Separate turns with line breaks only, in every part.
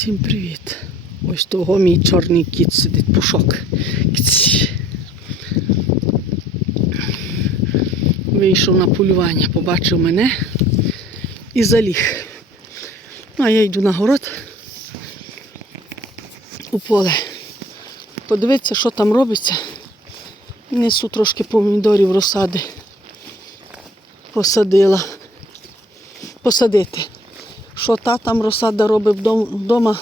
Всім привіт. Ось того мій чорний кіт сидить, пушок. Вийшов на полювання, побачив мене і заліг. Ну, а я йду на город у поле. Подивитися, що там робиться. Несу трошки помідорів розсади. Посадила. Посадити. Що та там розсада робить вдома.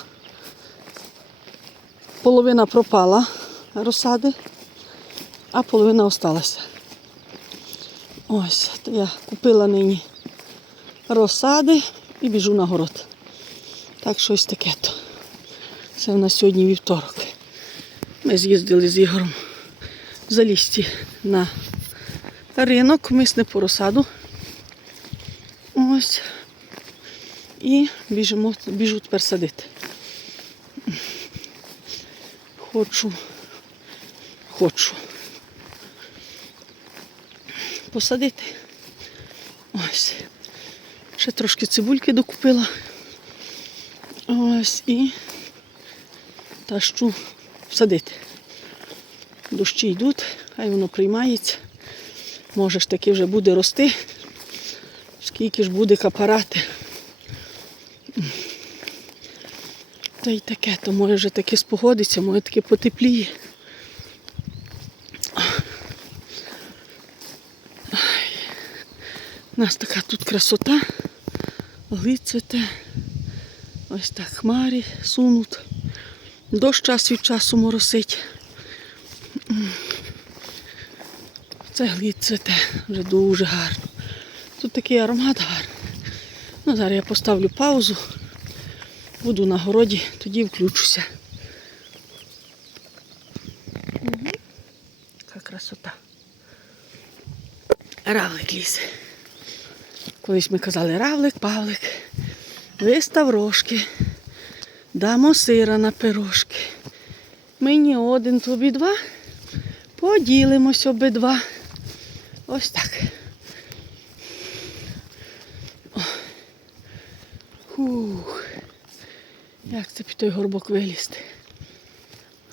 Половина пропала розсади, а половина осталася. Ось, то я купила нині розсади і біжу на город. Так щось таке то. Це в нас сьогодні вівторок. Ми з'їздили з Ігорем в залісті на ринок, мисне по розсаду. Ось. І біжимо, біжу тепер садити. Хочу, хочу посадити. Ось. Ще трошки цибульки докупила. Ось і тащу садити. Дощі йдуть, хай воно приймається. Може ж таки вже буде рости. Скільки ж буде капарати. Та й таке, то може вже таки спогодиться, може таки потепліє. У нас така тут красота, глицете. Ось так хмарі сунуть. Дощ час від часу моросить. Це глицете, вже дуже гарно. Тут такий аромат гарний. Ну, зараз я поставлю паузу. Буду на городі, тоді включуся. Угу. Яка красота. Равлик лізе. Колись ми казали равлик, павлик. Вистав рожки. Дамо сира на пирожки. Мені один, тобі два. Поділимось обидва. Ось так. О. Фух. Як це під той горбок вилізти?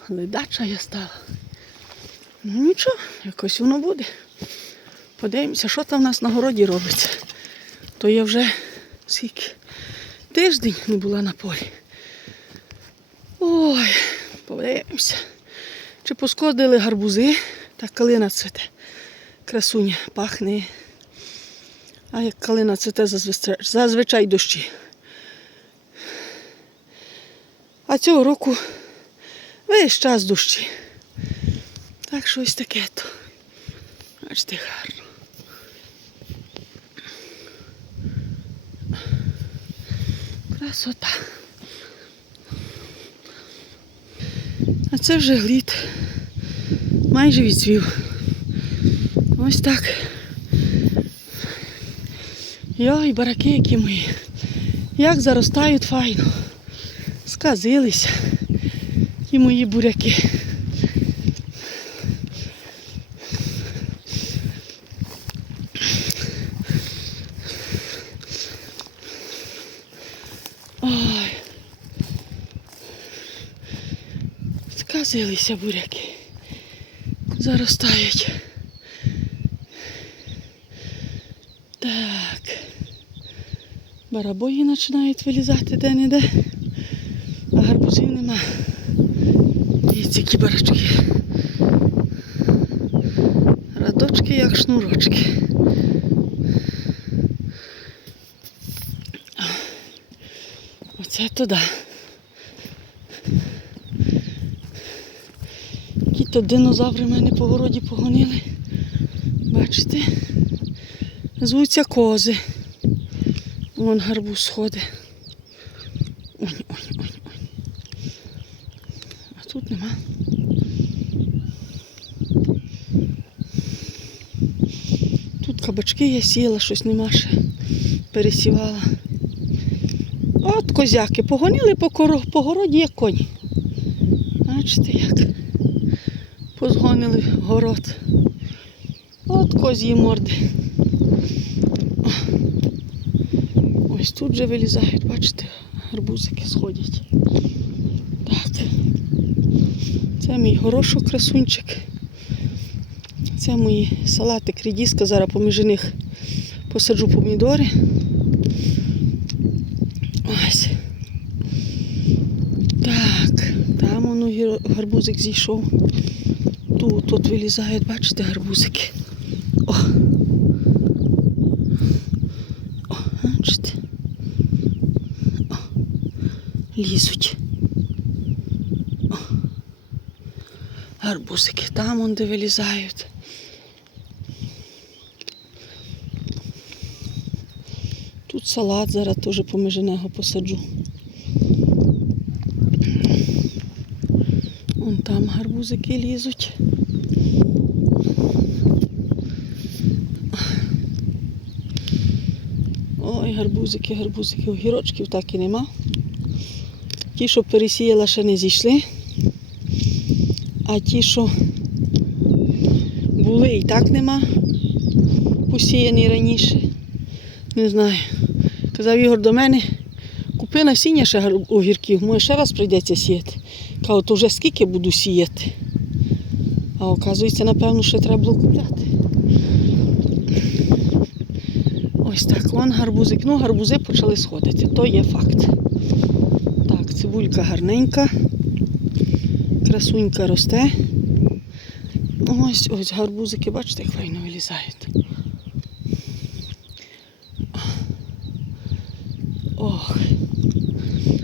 Ледача я стала. Ну нічого, якось воно буде. Подивимося, що там в нас на городі робиться. То я вже скільки тиждень не була на полі. Ой, подивимося. Чи поскодили гарбузи, так калина цвете. Красуня пахне. А як калина зазвичай, зазвичай дощі. А цього року весь час дощі. Так що ось таке то. Бачите, гарно. Красота. А це вже глід. Майже відцвів. Ось так. Йой, бараки, які мої. Як заростають файно. Сказилися. І мої буряки. Ой. Сказилися буряки. Заростають. Так. Барабої починають вилізати де-не-де, а гарбузів нема. Дивіться, які барачки. Радочки, як шнурочки. Оце туди. Які то динозаври мене по городі погонили. Бачите? Звуться кози. Вон гарбуз сходить. Ой, ой, тут нема. Тут кабачки я сіяла, щось нема ще. Пересівала. От козяки погонили по, по городі, як коні. Бачите як? Позгонили город. От козі морди. Ось тут же вилізають, бачите, гарбузики сходять. Так. Це мій горошок красунчик. Це мої салатик, рідіска. Зараз поміж них посаджу помідори. Ось. Так, там воно гарбузик зійшов. Тут, тут вилізають, бачите, гарбузики. О. О, бачите. О. Лізуть. Гарбузики там он де вилізають. Тут салат зараз теж поміж посаджу. Вон там гарбузики лізуть. Ой, гарбузики, гарбузики, огірочків так і нема. Ті, що пересіяла, ще не зійшли. А ті, що були і так нема. Посіяні раніше. Не знаю. Казав Ігор до мене, купи насіння ще огірків, може ще раз прийдеться сіяти. Кажу, то вже скільки буду сіяти. А оказується, напевно, ще треба було купляти. Ось так, вон гарбузик. Ну, гарбузи почали сходити, то є факт. Так, цибулька гарненька, красунька росте. Ось ось гарбузики, бачите, як файно вилізають. Ох.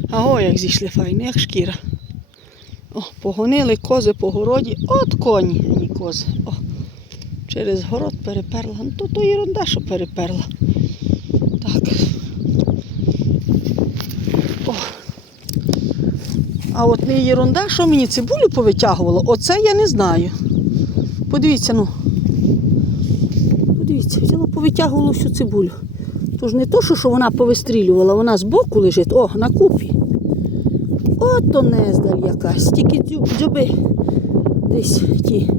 А о, як зійшли файно, як шкіра. О, погонили кози по городі. От коні, а кози. О, через город переперла. Ну то, то ерунда, що переперла. Так. А от не ерунда, що мені цибулю повитягувало, оце я не знаю. Подивіться, ну. Подивіться, взяло повитягувало всю цибулю. Тож не то, що, вона повистрілювала, вона збоку лежить, о, на купі. Ото нездаль якась. Тільки дзьоби десь ті,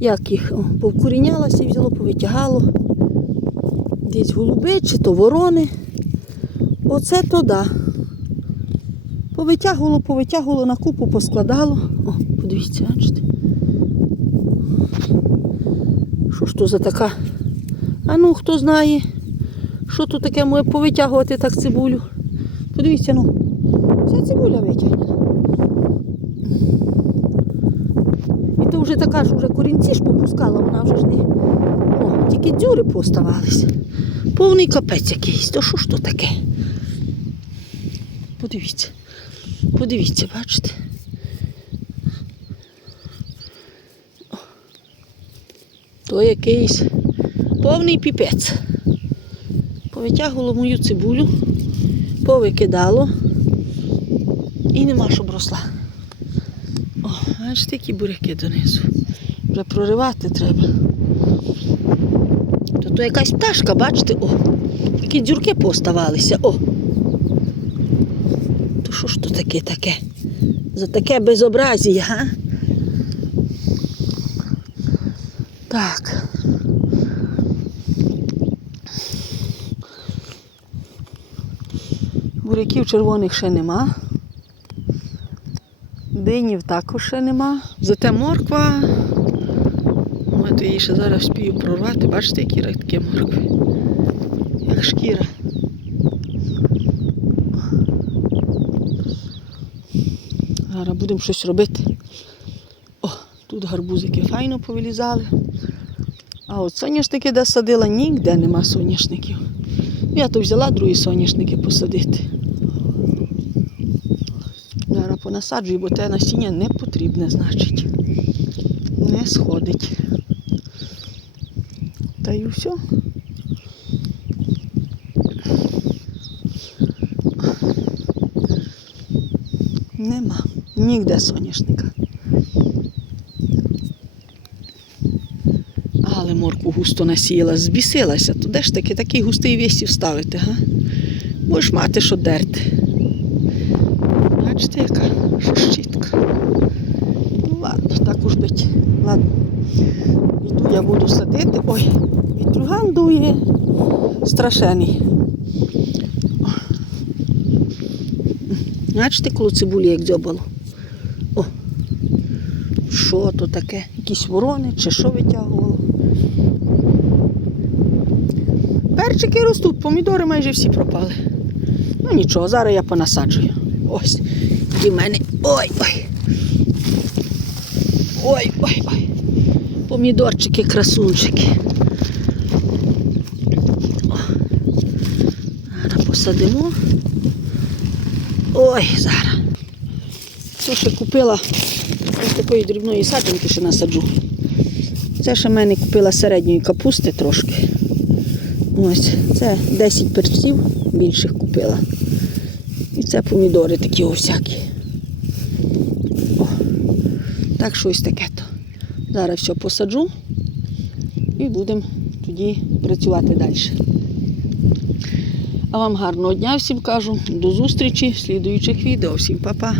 як їх, о, повкорінялася і взяло, повитягало. Десь голуби чи то ворони. Оце то да. Повитягувало, повитягувало на купу, поскладало. О, подивіться, бачите. Що ж то за така? А ну, хто знає, що тут таке може повитягувати так цибулю. Подивіться, ну. Вся цибуля витягнена. І то вже така ж вже корінці ж попускала, вона вже ж не. О, тільки дзюри поставалися. Повний капець якийсь. То що ж то таке? Подивіться. Подивіться, бачите? О. То якийсь повний піпець. Повитягувало мою цибулю, повикидало. І нема, щоб росла. О, бачите, які буряки донизу. Вже проривати треба. То, то якась пташка, бачите, о, які дзюрки поставалися. О. Що ж то таке таке? За таке безобразія, га? Так. Буряків червоних ще нема. Динів також ще нема. Зате морква. От її ще зараз спію прорвати. Бачите, які рядки моркви. Як шкіра. Зараз будемо щось робити. О, тут гарбузики файно повилізали. А от соняшники, де садила, ніде нема соняшників. Я то взяла другі соняшники посадити. Зараз понасаджую, бо те насіння не потрібне, значить. Не сходить. Та й все. Нема. Нігде соняшника. Але морку густо насіяла, збісилася. То де ж таки такий густий вісів ставити, га? Будеш мати, що дерти. Бачите, яка шущітка. Ну ладно, так уж бить. Ладно. Йду я буду садити. Ой, вітруган дує страшений. Бачите, коло цибулі як дзьобало. Що то таке? Якісь ворони чи що витягувало? Перчики ростуть, помідори майже всі пропали. Ну нічого, зараз я понасаджую. Ось. І в мене. Ой, ой. Ой, ой, ой. Помідорчики, красунчики. О. Зараз посадимо. Ой, зараз. Це ще купила ось такої дрібної саджанки, ще насаджу. Це ще в мене купила середньої капусти трошки. Ось, це 10 перців більших купила. І це помідори такі всякі. О, так щось таке то. Зараз все посаджу і будемо тоді працювати далі. А вам гарного дня всім кажу. До зустрічі в слідуючих відео. Всім па-па.